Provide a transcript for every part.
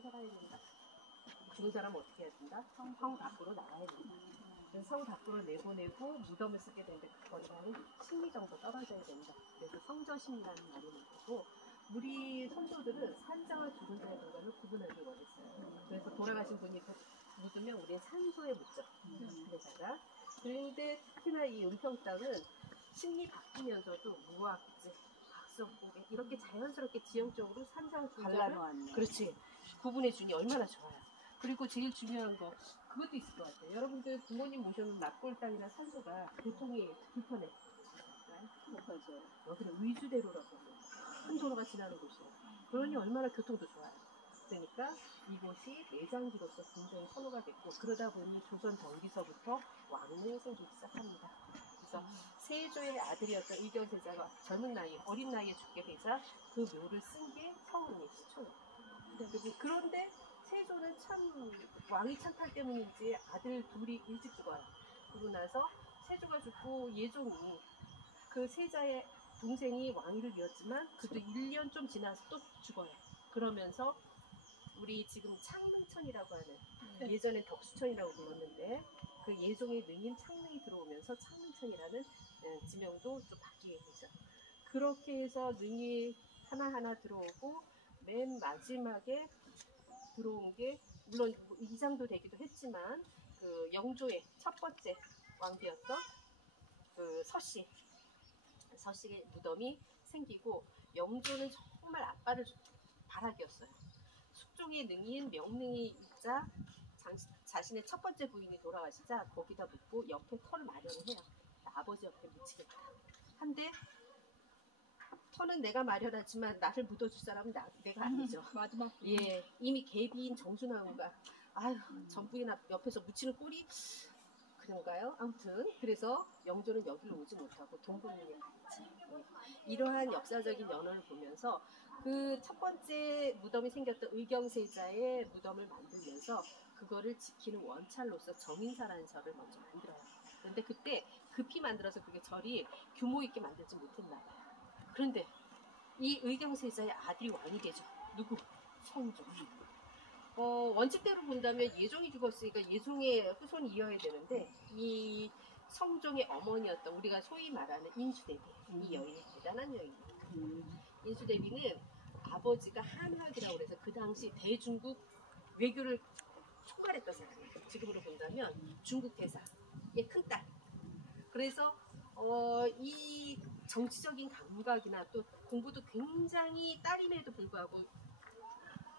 잘 살아야 된다. 죽은 사람은 어떻게 해야 된다? 성 밖으로 나가야 된다. 그래서 성 밖으로 내보내고 무덤을 쓰게 되는데 그거는 심리 정도 떨어져야 된다. 그래서 성저심이라는 말이 있는 거고, 우리 선조들은 산자와 죽은 자의 공간을 구분하기 원했어요. 그래서 돌아가신 분이 묻으면 우리는 산소에 묻죠. 그래다가. 그런데 특히나 이 은평 땅은 심리 바뀌면서도 무악지, 각성고개 이렇게 자연스럽게 지형적으로 산자와 죽은 자를 그렇지 구분해 주니 얼마나 좋아요. 그리고 제일 중요한 거 그것도 있을 것 같아요. 여러분들 부모님 모셔놓은 납골 땅이나 산소가 교통이 불편해. 맞아요. 여기는 의주대로라고 해요. 큰 도로가 지나는 곳이에요. 그러니 얼마나 교통도 좋아요. 그러니까 이곳이 매장지로서 굉장히 선호가 됐고, 그러다 보니 조선 전기서부터 왕릉이 생기기 시작합니다. 그래서 세조의 아들이었던 의경세자가 젊은 나이에 어린 나이에 죽게 되자 그 묘를 쓴 게 서운이 시초예요. 그런데 세조는 참 왕이 찬탈 때문인지 아들 둘이 일찍 죽어요. 그러고 나서 세조가 죽고 예종이 그 세자의 동생이 왕위를 이었지만 그도 1년 좀 지나서 또 죽어요. 그러면서 우리 지금 창릉천이라고 하는, 예전엔 덕수천이라고 불렀는데 그 예종의 능인 창릉이 들어오면서 창릉천이라는 지명도 좀 바뀌게 되죠. 그렇게 해서 능이 하나하나 들어오고 맨 마지막에 들어온 게 물론 이장도 되기도 했지만 그 영조의 첫 번째 왕비였던 그 서씨의 무덤이 생기고, 영조는 정말 아빠를 바라기였어요. 숙종의 능인 명능이 있자 자신의 첫 번째 부인이 돌아가시자 거기다 묻고 옆에 터를 마련을 해요. 아버지 옆에 묻히겠다. 한데 터는 내가 마련하지만 나를 묻어줄 사람은 내가 아니죠. 마지막 예, 이미 계비인 정순왕후가 아유 전부인 옆에서 묻히는 꼴이 그런가요? 아무튼 그래서 영조는 여기로 오지 못하고 동분리에 갔지. 이러한 역사적인 연원을 보면서 그 첫 번째 무덤이 생겼던 의경세자의 무덤을 만들면서 그거를 지키는 원찰로서 정인사라는 절을 먼저 만들어요. 그런데 그때 급히 만들어서 그게 절이 규모 있게 만들지 못했나 봐요. 그런데 이 의경세자의 아들이 왕이 되죠. 누구? 성종. 원칙대로 본다면 예종이 죽었으니까 예종의 후손이 이어야 되는데 이 성종의 어머니였던 우리가 소위 말하는 인수대비, 이 여인이 대단한 여인이에요. 인수대비는 아버지가 한학이라고 해서 그 당시 대중국 외교를 총괄했던 사람이에요. 지금으로 본다면 중국 대사의 큰딸. 그래서 이 정치적인 감각이나 또 공부도 굉장히 딸임에도 불구하고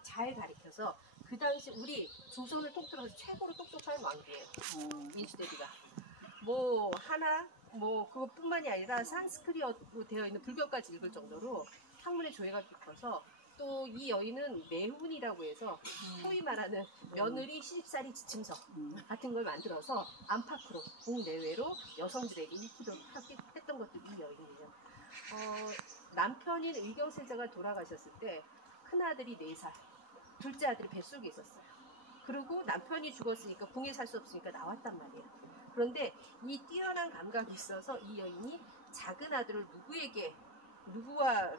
잘 가르쳐서 그 당시 우리 조선을 통틀어서 최고로 똑똑한 왕비예요. 인수대비가. 뭐 하나 뭐 그것뿐만이 아니라 산스크리트로 되어 있는 불교까지 읽을 정도로 학문의 조예가 깊어서, 또 이 여인은 매훈이라고 해서 소위 말하는 며느리 시집살이 지침서 같은 걸 만들어서 안팎으로 국내외로 여성들에게 읽히도록 했던 것도 이 여인이에요. 남편인 의경세자가 돌아가셨을 때 큰아들이 4살, 둘째 아들이 뱃속에 있었어요. 그리고 남편이 죽었으니까 궁에 살 수 없으니까 나왔단 말이에요. 그런데 이 뛰어난 감각이 있어서 이 여인이 작은 아들을 누구와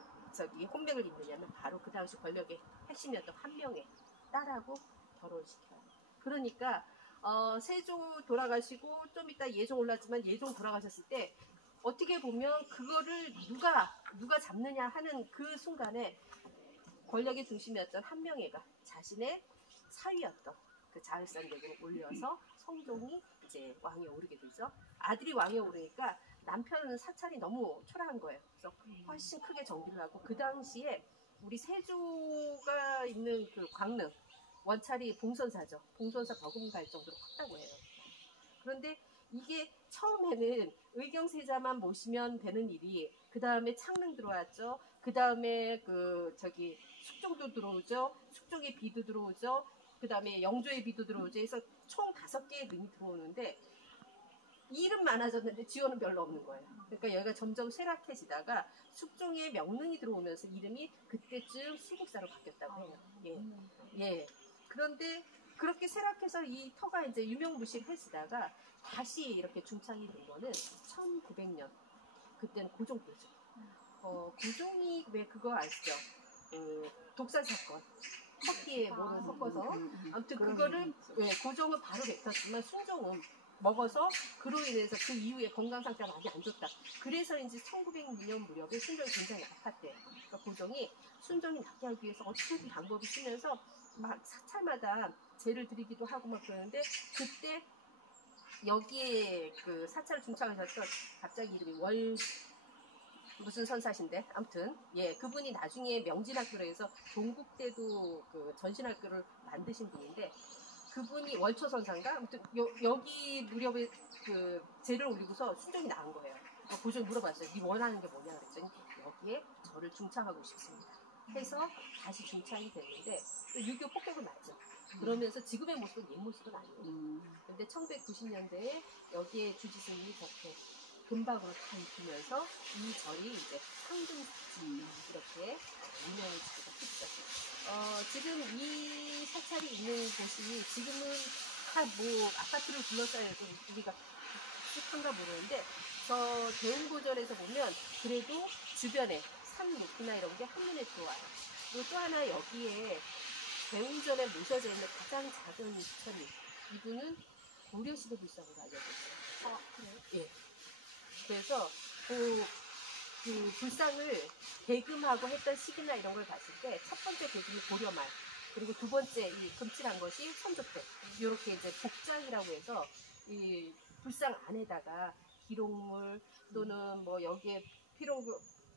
혼맥을 잇느냐면 바로 그 당시 권력의 핵심이었던 한 명의 딸하고 결혼시켜요. 그러니까 세조 돌아가시고 좀 이따 예종 올랐지만 예종 돌아가셨을 때 어떻게 보면 그거를 누가 잡느냐 하는 그 순간에 권력의 중심이었던 한명회가 자신의 사위였던 그 자을산댁으로 올려서 성종이 이제 왕위에 오르게 되죠. 아들이 왕위에 오르니까 남편은 사찰이 너무 초라한 거예요. 그래서 훨씬 크게 정비를 하고, 그 당시에 우리 세조가 있는 그 광릉 원찰이 봉선사죠. 봉선사 버금갈 정도로 컸다고 해요. 그런데 이게 처음에는 의경세자만 모시면 되는 일이 그 다음에 창릉 들어왔죠. 그 다음에 숙종도 들어오죠. 숙종의 비도 들어오죠. 그 다음에 영조의 비도 들어오죠. 해서 총 5개의 능이 들어오는데 일은 많아졌는데 지원은 별로 없는 거예요. 그러니까 여기가 점점 쇠락해지다가 숙종의 명능이 들어오면서 이름이 그때쯤 수국사로 바뀌었다고 해요. 예. 그런데 그렇게 쇠락해서 이 터가 이제 유명무실해지다가 다시 이렇게 중창이 된 거는 1900년. 그때는 고종 때죠. 고종이 왜 그거 아시죠? 독살 사건. 여기에 뭐를 섞어서 아무튼 그거를 고종은 바로 뱉었지만 순종은 먹어서 그로 인해서 그 이후에 건강 상태가 많이 안 좋다. 그래서인지 1906년 무렵에 순종이 굉장히 아팠대요. 그러니까 고종이 순종이 낫게 하기 위해서 어떻게든 방법을 쓰면서 막 사찰마다 제를 드리기도 하고 막 그러는데 그때 여기에 그 사찰을 중창하셨던 갑자기 이름이 무슨 선사신데 아무튼 그분이 나중에 명진학교로 해서 동국대도 그 전신학교를 만드신 분인데 그분이 월초선사인가 아무튼 여기 무렵에 그 제를 올리고서 순종이 나은 거예요. 고종이 물어봤어요. 네 원하는 게 뭐냐 그랬더니 여기에 저를 중창하고 싶습니다. 해서 다시 중창이 됐는데 유교 폭격은 맞죠. 그러면서 지금의 모습은 옛 모습은 아니에요. 근데 1990년대에 여기에 주지스님이 저렇게 금박으로 다 입히면서 이 절이 이제 상등사지 이렇게 유명해지기도 했죠. 지금 이 사찰이 있는 곳이 지금은 다 뭐 아파트를 둘러싸여서 우리가 익숙한가 모르는데 저 대웅고전에서 보면 그래도 주변에 산 높이나 이런 게 한눈에 들어와요. 그리고 또 하나 여기에 대웅전에 모셔져 있는 가장 작은 부처님 이분은 고려시대 불상으로 알려져 있어요. 그래요? 예. 그래서 그 불상을 대금하고 했던 시기나 이런 걸 봤을 때 첫 번째 대금이 고려말 그리고 두 번째 이 금칠한 것이 선조때 이렇게 이제 복장이라고 해서 이 불상 안에다가 기록물 또는 뭐 여기에 필요한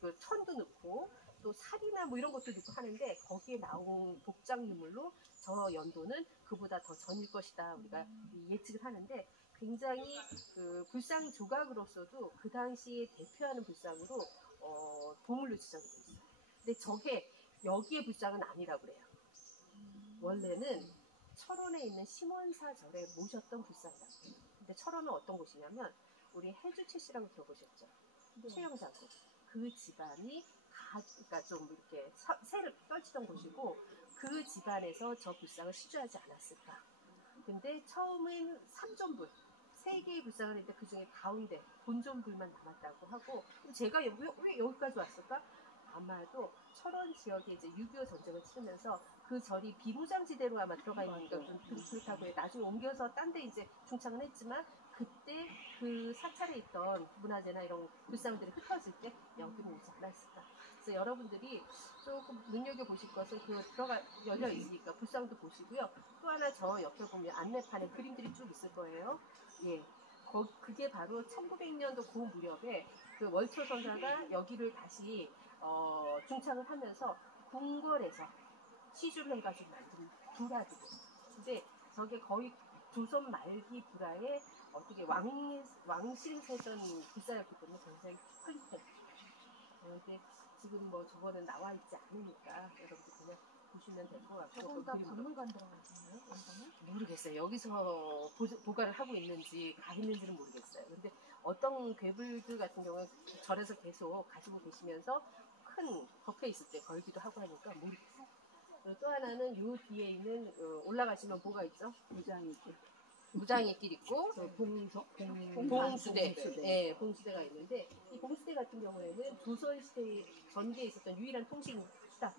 그 천도 넣고 또 살이나 뭐 이런 것도 넣고 하는데 거기에 나온 복장 유물로 저 연도는 그보다 더 전일 것이다 우리가 예측을 하는데 굉장히 그 불상 조각으로서도 그 당시에 대표하는 불상으로 보물로 지정이 돼 있어요. 근데 저게 여기에 불상은 아니라고 그래요. 원래는 철원에 있는 심원사 절에 모셨던 불상이라고 해요. 근데 철원은 어떤 곳이냐면 우리 해주최 씨라고 들어보셨죠? 네. 최영자고 그 집안이 그러니까 좀 이렇게 새를 떨치던 곳이고 그 집안에서 저 불상을 수주하지 않았을까. 근데 처음엔 3존불 3개의 불상을 했는데 그 중에 가운데 본존불만 남았다고 하고 제가 왜 여기까지 왔을까? 아마도 철원 지역에 이제 6.25 전쟁을 치르면서 그 절이 비무장지대로 아마 들어가 있는 건 그렇다고 해요. 나중에 옮겨서 딴 데 이제 중창을 했지만 그때 그 사찰에 있던 문화재나 이런 불상들이 흩어질 때 여기로 오지 않았을까. 그래서 여러분들이 조금 눈여겨보실 것은 그 열려 있으니까 불상도 보시고요. 또 하나 저 옆에 보면 안내판에 그림들이 쭉 있을 거예요. 예. 그게 바로 1900년도 그 무렵에 그 월초선사가 여기를 다시 중창을 하면서 궁궐에서 시주를 해가지고 만든 불화들이에요. 근데 저게 거의 조선 말기 불화에 어떻게 왕실 세전 불사였기 때문에 굉장히 퀄리티가 그런데 지금 뭐 저거는 나와 있지 않으니까 여러분들 그냥 보시면 될 것 같고. 저건 다 박물관 들어가잖아요, 원장님? 모르겠어요. 여기서 보관을 하고 있는지 가 있는지는 모르겠어요. 근데 어떤 괴물들 같은 경우는 절에서 계속 가지고 계시면서 큰 덮여 있을 때 걸기도 하고 하니까 모르겠어요. 또 하나는 요 뒤에 있는 올라가시면 뭐가 있죠? 무장의 길 있고 봉수대. 네, 봉수대가 있는데 이 봉수대 같은 경우에는 조선시대 전기에 있었던 유일한 통신수다.